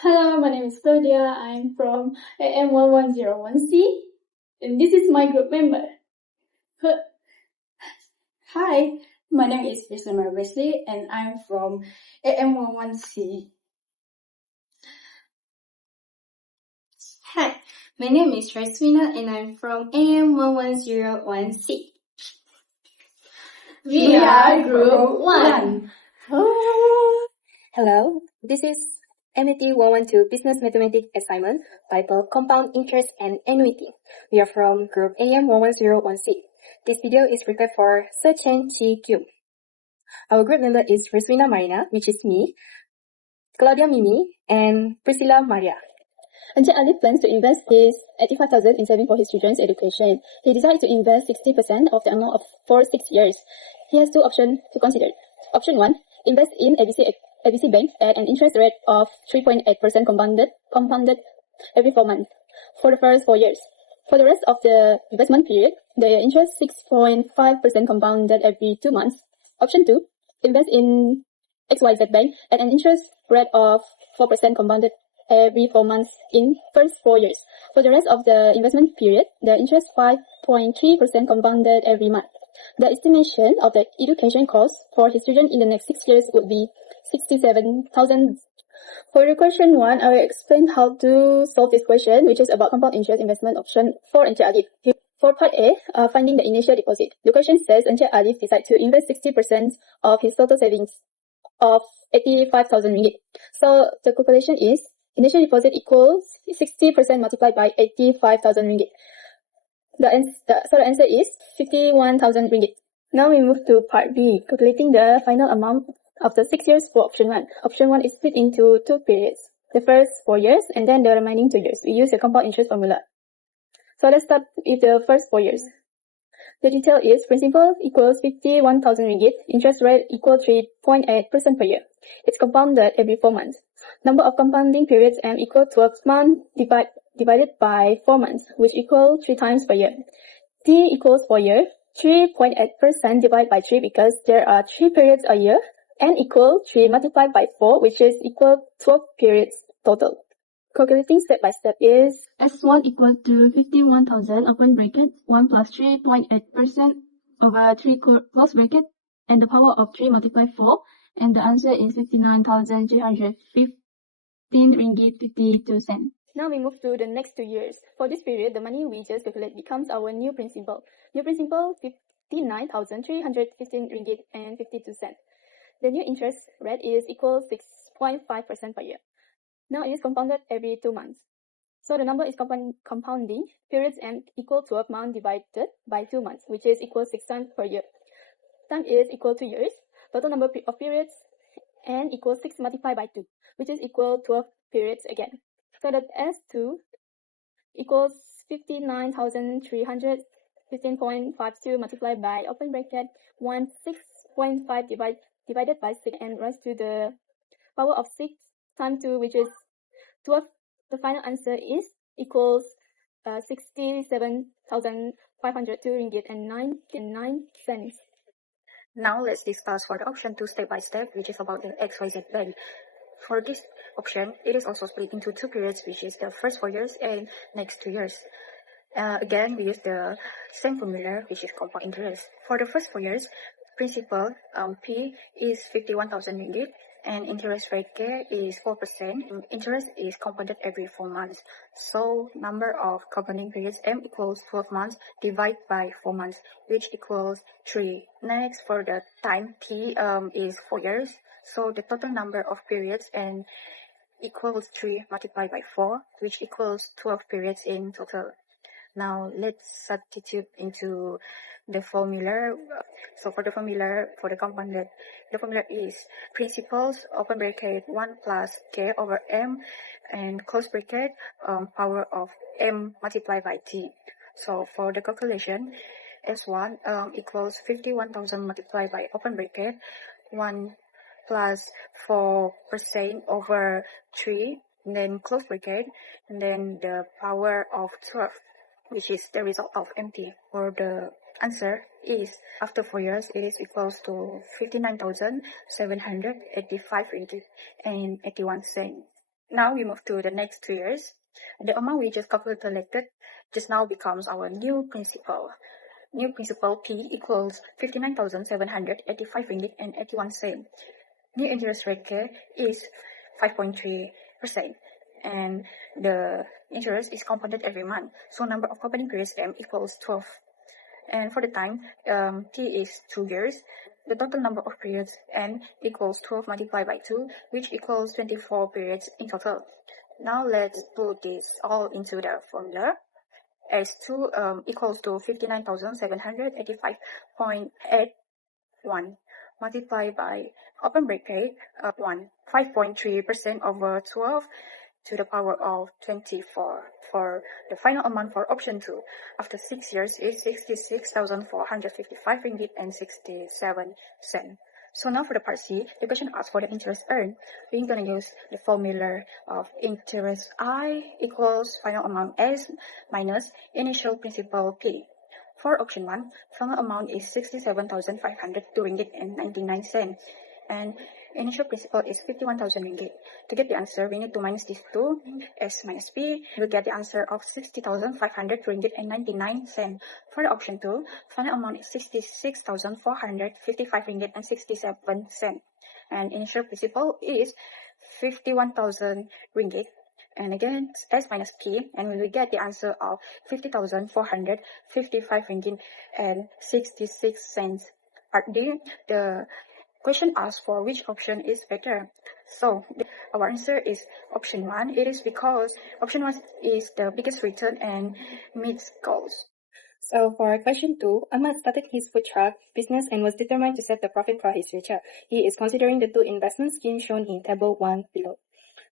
Hello, my name is Claudia. I'm from AM1101C, and this is my group member. Hi, my name is Priscilla Wesley, and I'm from AM11C. Hi, my name is Raswina and I'm from AM1101C. We are Group 1. Hello, this is MAT112 Business Mathematics Assignment titled Compound Interest and Annuity. We are from Group AM1101C. This video is prepared for Sechen Chi Kyum. Our group member is Raswina Marina, which is me, Claudia Mimi, and Priscilla Maria. Encik Ali plans to invest his 85,000 in saving for his children's education. He decides to invest 60% of the amount for 6 years. He has two options to consider. Option 1, invest in ABC Bank at an interest rate of 3.8% compounded every 4 months for the first 4 years. For the rest of the investment period, the interest 6.5% compounded every 2 months. Option 2, invest in XYZ Bank at an interest rate of 4% compounded every 4 months in first 4 years. For the rest of the investment period, the interest 5.3% compounded every month. The estimation of the education cost for his children in the next 6 years would be 67,000. For the question 1, I will explain how to solve this question, which is about compound interest investment option for Encik Alif. For part A, finding the initial deposit. The question says Encik Alif decided to invest 60% of his total savings of 85,000 ringgit. So the calculation is initial deposit equals 60% multiplied by 85,000 ringgit. The answer is 51,000 ringgit. Now we move to part B, calculating the final amount after 6 years for option 1. Option 1 is split into 2 periods. The first 4 years and then the remaining 2 years. We use the compound interest formula. So let's start with the first 4 years. The detail is principal equals 51,000 ringgit, interest rate equals 3.8% per year. It's compounded every 4 months. Number of compounding periods M equal 12 months divided by 4 months, which equal 3 times per year. T equals 4 years. 3.8% divided by 3 because there are 3 periods a year. N equals 3 multiplied by 4, which is equal 12 periods total. Calculating step by step is S1 equal to 51,000 open bracket 1 plus 3.8% over 3 close bracket and the power of 3 multiplied 4, and the answer is 59,315 ringgit 52 cents. Now we move to the next 2 years. For this period, the money we just calculate becomes our new principal. New principal 59,315 ringgit and 52 cents. The new interest rate is equal 6.5% per year. Now it is compounded every 2 months. So the number is compounding. Periods M equal 12 months divided by 2 months, which is equal 6 times per year. Time is equal to years. Total number of periods N equals 6 multiplied by 2, which is equal 12 periods again. So that S2 equals 59,315.52 multiplied by open bracket 6.5 divided by 6 and raised to the power of 6 times 2, which is 12. The final answer is equals 67,502 ringgit and 99 cents. Now let's discuss for the option 2 step by step, which is about the XYZ bank. For this option, it is also split into 2 periods, which is the first 4 years and next 2 years. Again, we use the same formula, which is compound interest. For the first 4 years, principal P is 51,000 ringgit and interest rate K is 4%. Interest is compounded every 4 months. So number of compounding periods M equals 12 months divided by 4 months, which equals 3. Next, for the time T is 4 years. So the total number of periods N equals 3 multiplied by 4, which equals 12 periods in total. Now let's substitute into the formula. So for the formula for the compounded, the formula is principals open bracket 1 plus K over M and close bracket power of M multiplied by T. So for the calculation, S1 equals 51,000 multiplied by open bracket 1 plus 4% over 3, and then close bracket, and then the power of 12, which is the result of MT. For the answer is, after 4 years, it is equals to 59,785 ringgit and 81 cents. Now we move to the next 2 years. The amount we just calculated just now becomes our new principal. New principal P equals 59,785 ringgit and 81 cent. New interest rate K is 5.3%, and the interest is compounded every month. So number of compounding periods M equals 12. And for the time, T is 2 years. The total number of periods N equals 12 multiplied by 2, which equals 24 periods in total. Now let's put this all into the formula. S2 equals to 59,785.81 multiplied by open bracket 5.3% over 12 to the power of 24 for the final amount for option 2 after 6 years is 66,455 ringgit and 67 cents. So now for the part C, the question asks for the interest earned. We're going to use the formula of interest I equals final amount S minus initial principal P. For option 1, final amount is 67,502 ringgit and 99 cents, and initial principal is 51,000 ringgit. To get the answer, we need to minus these two, S minus P. We'll get the answer of 60,500 ringgit and 99 cents. For the option 2, final amount is 66,455 ringgit and 67 cents, and initial principal is 51,000 ringgit. And again, S minus P, and we will get the answer of 50,455 ringgit and 66 cents. Part D, the question asks for which option is better. So our answer is option 1. It is because option 1 is the biggest return and meets goals. So for question 2, Ahmad started his food truck business and was determined to set the profit for his future. He is considering the two investment schemes shown in table 1 below.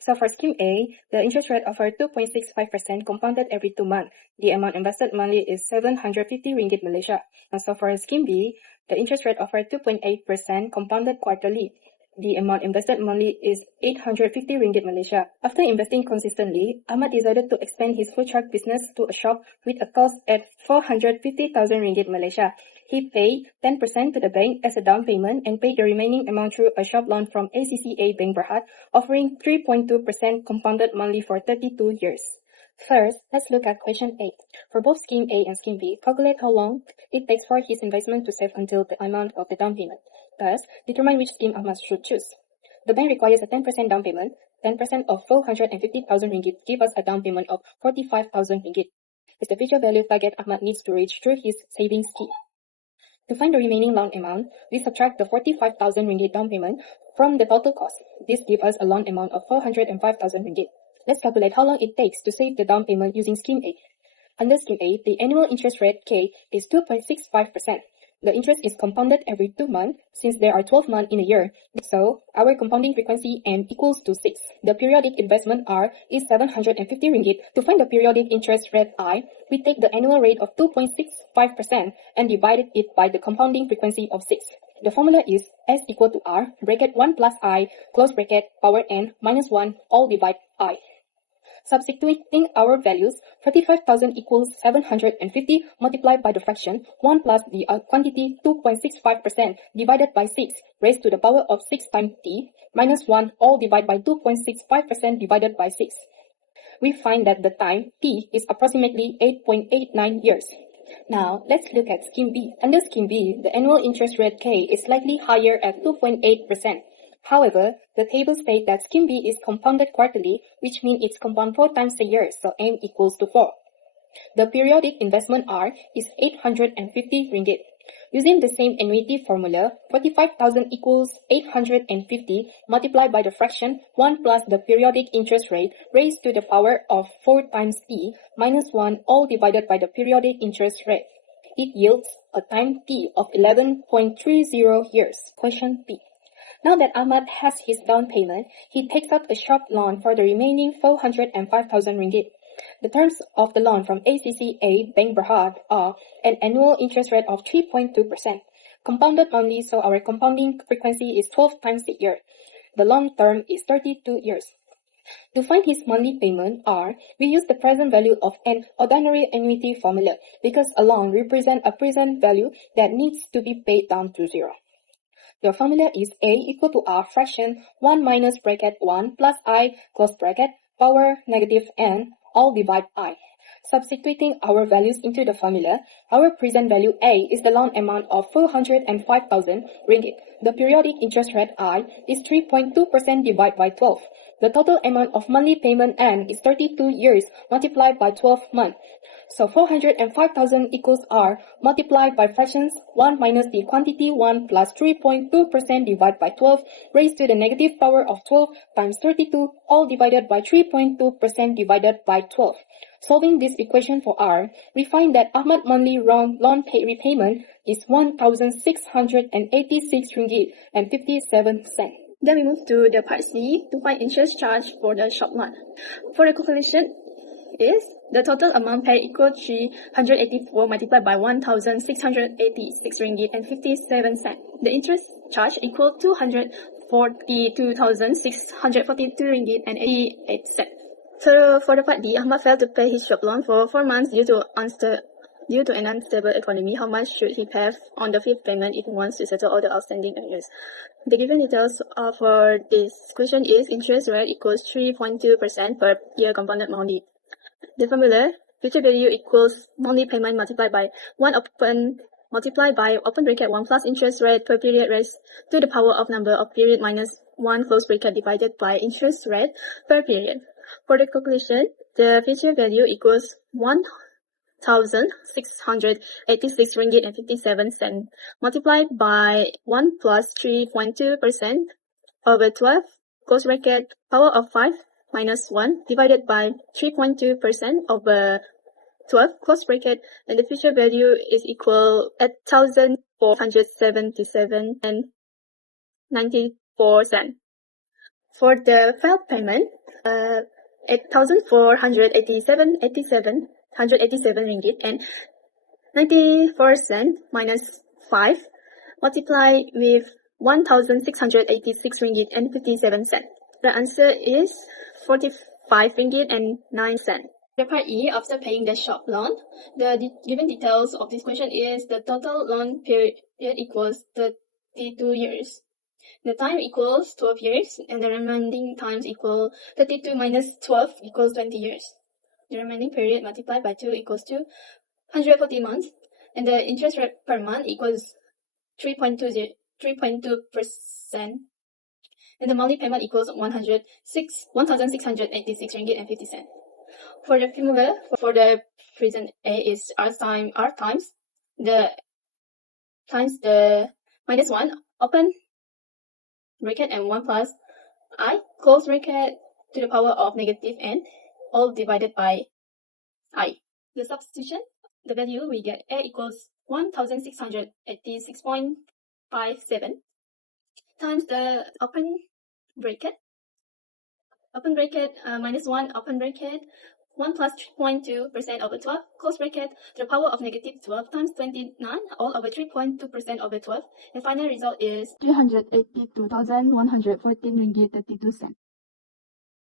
So for scheme A, the interest rate offered 2.65% compounded every 2 months. The amount invested monthly is 750 ringgit Malaysia. And so for scheme B, the interest rate offered 2.8% compounded quarterly. The amount invested monthly is 850 ringgit Malaysia. After investing consistently, Ahmad decided to expand his food truck business to a shop with a cost at 450,000 ringgit Malaysia. He paid 10% to the bank as a down payment and paid the remaining amount through a shop loan from ACCA Bank Berhad, offering 3.2% compounded monthly for 32 years. First, let's look at question 8. For both scheme A and scheme B, calculate how long it takes for his investment to save until the amount of the down payment. Thus, determine which scheme Ahmad should choose. The bank requires a 10% down payment. 10% of 450,000 ringgit give us a down payment of 45,000 ringgit. Is the future value target Ahmad needs to reach through his savings scheme. To find the remaining loan amount, we subtract the 45,000 ringgit down payment from the total cost. This gives us a loan amount of 405,000 ringgit. Let's calculate how long it takes to save the down payment using scheme A. Under scheme A, the annual interest rate K is 2.65%. The interest is compounded every 2 months since there are 12 months in a year. So, our compounding frequency M equals to 6. The periodic investment R is 750 ringgit. To find the periodic interest rate I, we take the annual rate of 2.65% and divide it by the compounding frequency of 6. The formula is S equal to R, bracket 1 plus I, close bracket, power N, minus 1, all divide I. Substituting our values, 45,000 equals 750 multiplied by the fraction 1 plus the quantity 2.65% divided by 6 raised to the power of 6 times t minus 1 all divided by 2.65% divided by 6. We find that the time t is approximately 8.89 years. Now, let's look at scheme B. Under scheme B, the annual interest rate K is slightly higher at 2.8%. However, the table states that scheme B is compounded quarterly, which means it's compound 4 times a year, so M equals to 4. The periodic investment R is 850 ringgit. Using the same annuity formula, 45,000 equals 850 multiplied by the fraction 1 plus the periodic interest rate raised to the power of 4 times t minus 1 all divided by the periodic interest rate. It yields a time t of 11.30 years. Question B. Now that Ahmad has his down payment, he takes out a shop loan for the remaining 405,000 ringgit. The terms of the loan from ACCA Bank Berhad are an annual interest rate of 3.2%, compounded only, so our compounding frequency is 12 times a year. The long term is 32 years. To find his monthly payment R, we use the present value of an ordinary annuity formula because a loan represents a present value that needs to be paid down to 0. The formula is A equal to R fraction 1 minus bracket 1 plus I close bracket power negative n all divide I. Substituting our values into the formula, our present value A is the loan amount of 405,000 ringgit. The periodic interest rate I is 3.2% divided by 12. The total amount of monthly payment N is 32 years multiplied by 12 months. So 405,000 equals R multiplied by fractions 1 minus the quantity 1 plus 3.2% divided by 12 raised to the negative power of 12 times 32 all divided by 3.2% divided by 12. Solving this equation for R, we find that Ahmad monthly loan repayment is 1,686 ringgit and 57 cents. Then we move to the part C to find interest charge for the shop loan. For the calculation is the total amount paid equal 384 multiplied by 1,686 ringgit and 57 cents. The interest charge equal 242,642 ringgit and 88 cents. So for the part D, Ahmad failed to pay his shop loan for 4 months due to an unstable economy. How much should he pay on the fifth payment if he wants to settle all the outstanding arrears? The given details for this question is interest rate equals 3.2% per year compounded monthly. The formula, future value equals monthly payment multiplied by 1 open bracket 1 plus interest rate per period raised to the power of number of period minus 1 close bracket divided by interest rate per period. For the calculation, the future value equals 1,686 ringgit and 57 cents multiplied by 1 plus 3.2% over 12 close bracket power of 5 minus 1 divided by 3.2% over 12 close bracket, and the future value is equal 8,477 and 94 cents. For the failed payment, 8,487 ringgit and 94 cents minus 5 multiplied with 1,686 ringgit and 57 cents. The answer is 45 ringgit and 9 cents. The part E, after paying the shop loan, the given details of this question is the total loan period equals 32 years. The time equals 12 years, and the remaining times equal 32 minus 12 equals 20 years. The remaining period multiplied by 2 equals 240 months, and the interest rate per month equals 3.2%, and the monthly payment equals 1,686 ringgit and 50 cents. For the formula for the present A is R times the minus 1 open bracket and 1 plus I close bracket to the power of negative n all divided by I. The substitution, the value we get A equals 1,686.57 times the open bracket minus 1 open bracket 1 plus 3.2% over 12 close bracket to the power of negative 12 times 29 all over 3.2% over 12. The final result is 382,114 ringgit 32 cents.